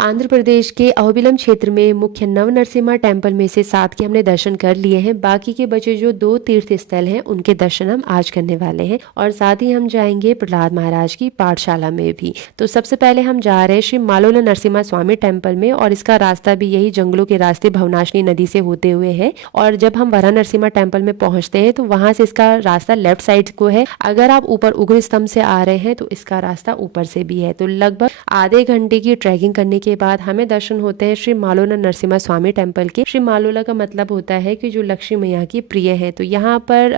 आंध्र प्रदेश के अहोबिलम क्षेत्र में मुख्य नव नरसिम्हा टेम्पल में से 7 के हमने दर्शन कर लिए हैं। बाकी के बचे जो 2 तीर्थ स्थल हैं उनके दर्शन हम आज करने वाले हैं और साथ ही हम जाएंगे प्रहलाद महाराज की पाठशाला में भी। तो सबसे पहले हम जा रहे हैं श्री मालोला नरसिम्हा स्वामी टेम्पल में और इसका रास्ता भी यही जंगलों के रास्ते भवनाशिनी नदी से होते हुए है। और जब हम वरा नरसिम्हा टेम्पल में पहुंचते हैं तो वहां से इसका रास्ता लेफ्ट साइड को है। अगर आप ऊपर उग्र स्तंभ से आ रहे हैं तो इसका रास्ता ऊपर से भी है। तो लगभग आधे घंटे की ट्रैकिंग करने के बाद हमें दर्शन होते हैं श्री मालोला नरसिम्हा स्वामी टेम्पल के। श्री मालोला का मतलब होता है कि जो लक्ष्मी मैया की प्रिय है। तो यहाँ पर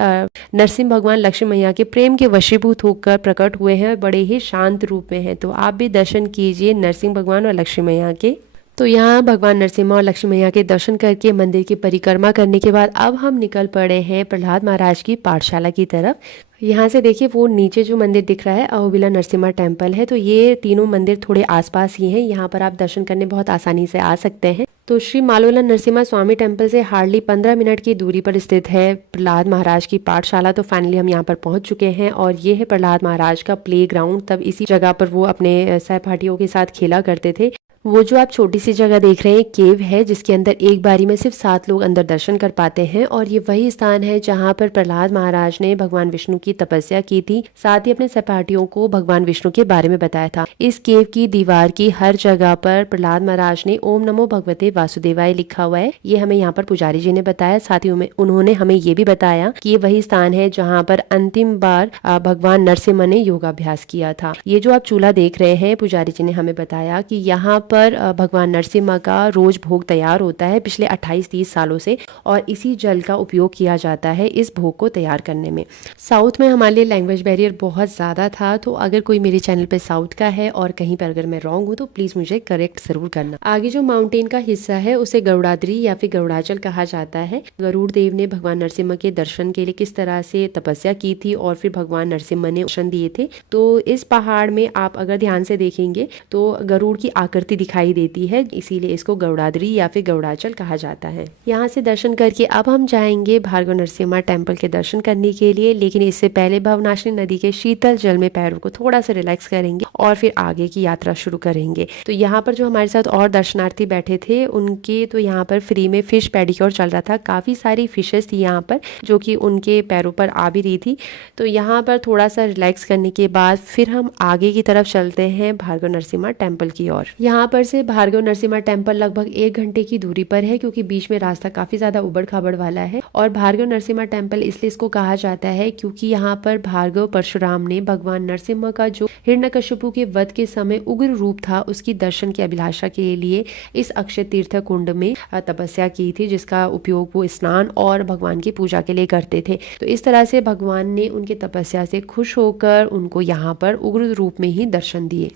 नरसिम्ह भगवान लक्ष्मी मैया के प्रेम के वशीभूत होकर प्रकट हुए हैं, बड़े ही शांत रूप में है। तो आप भी दर्शन कीजिए नरसिंह भगवान और लक्ष्मी मैया के। तो यहाँ भगवान नरसिम्हा और लक्ष्मी मैया के दर्शन करके मंदिर की परिक्रमा करने के बाद अब हम निकल पड़े हैं प्रहलाद महाराज की पाठशाला की तरफ। यहाँ से देखिए वो नीचे जो मंदिर दिख रहा है अहोबिला नरसिम्हा टेम्पल है। तो ये तीनों मंदिर थोड़े आसपास ही हैं। यहाँ पर आप दर्शन करने बहुत आसानी से आ सकते हैं। तो श्री मालोला नरसिम्हा स्वामी टेम्पल से हार्डली 15 मिनट की दूरी पर स्थित है प्रहलाद महाराज की पाठशाला। तो फाइनली हम यहाँ पर पहुंच चुके हैं और ये है प्रहलाद महाराज का प्ले ग्राउंड। तब इसी जगह पर वो अपने सहपाठियों के साथ खेला करते थे। वो जो आप छोटी सी जगह देख रहे हैं केव है जिसके अंदर एक बारी में सिर्फ 7 लोग अंदर दर्शन कर पाते हैं। और ये वही स्थान है जहाँ पर प्रहलाद महाराज ने भगवान विष्णु की तपस्या की थी, साथ ही अपने सहपाठियों को भगवान विष्णु के बारे में बताया था। इस केव की दीवार की हर जगह पर प्रहलाद महाराज ने ओम नमो भगवते वासुदेवाय लिखा हुआ है। ये हमें यहाँ पर पुजारी जी ने बताया। साथ ही उन्होंने हमें ये भी बताया कि ये वही स्थान है जहाँ पर अंतिम बार भगवान नरसिम्हा ने योगाभ्यास किया था। ये जो आप चूल्हा देख रहे हैं पुजारी जी ने हमें बताया कि यहाँ पर भगवान नरसिम्हा का रोज भोग तैयार होता है पिछले 28-30 सालों से और इसी जल का उपयोग किया जाता है इस भोग को तैयार करने में। साउथ में हमारे लिए लैंग्वेज बैरियर बहुत ज़्यादा था। तो अगर कोई मेरे चैनल पे साउथ का है और कहीं पर अगर मैं रॉन्ग हूँ तो प्लीज़ मुझे करेक्ट ज़रूर करना। आगे जो माउंटेन का हिस्सा है उसे गरुड़ाद्री या फिर गरुड़ाचल कहा जाता है। गरुड़ देव ने भगवान नरसिम्हा के दर्शन के लिए किस तरह से तपस्या की थी और फिर भगवान नरसिम्हा ने दर्शन दिए थे। तो इस पहाड़ में आप अगर ध्यान से देखेंगे तो गरुड़ की आकृति दिखाई देती है, इसीलिए इसको गरुड़ाद्री या फिर गरुड़ाचल कहा जाता है। यहाँ से दर्शन करके अब हम जाएंगे भार्गव नरसिम्हा टेम्पल के दर्शन करने के लिए। लेकिन इससे पहले भवनाशिनी नदी के शीतल जल में पैरों को थोड़ा सा रिलैक्स करेंगे और फिर आगे की यात्रा शुरू करेंगे। तो यहाँ पर जो हमारे साथ और दर्शनार्थी बैठे थे उनके तो यहाँ पर फ्री में फिश पेडिक्योर चल रहा था। काफी सारी फिशेस थी यहाँ पर जो कि उनके पैरों पर आ भी रही थी। तो यहाँ पर थोड़ा सा रिलैक्स करने के बाद फिर हम आगे की तरफ चलते हैं भार्गव नरसिम्हा टेम्पल की ओर। यहाँ पर से भार्गव नरसिम्हा टेम्पल लगभग 1 घंटे की दूरी पर है क्योंकि बीच में रास्ता काफी ज्यादा उबड़ खाबड़ वाला है। और भार्गव नरसिम्हा टेम्पल इसलिए इसको कहा जाता है क्योंकि यहाँ पर भार्गव परशुराम ने भगवान नरसिम्हा का जो हिरण्यकशिपु के वध के समय उग्र रूप था उसकी दर्शन की अभिलाषा के लिए इस अक्षय तीर्थ कुंड में तपस्या की थी, जिसका उपयोग वो स्नान और भगवान की पूजा के लिए करते थे। तो इस तरह से भगवान ने उनकी तपस्या से खुश होकर उनको यहाँ पर उग्र रूप में ही दर्शन दिए।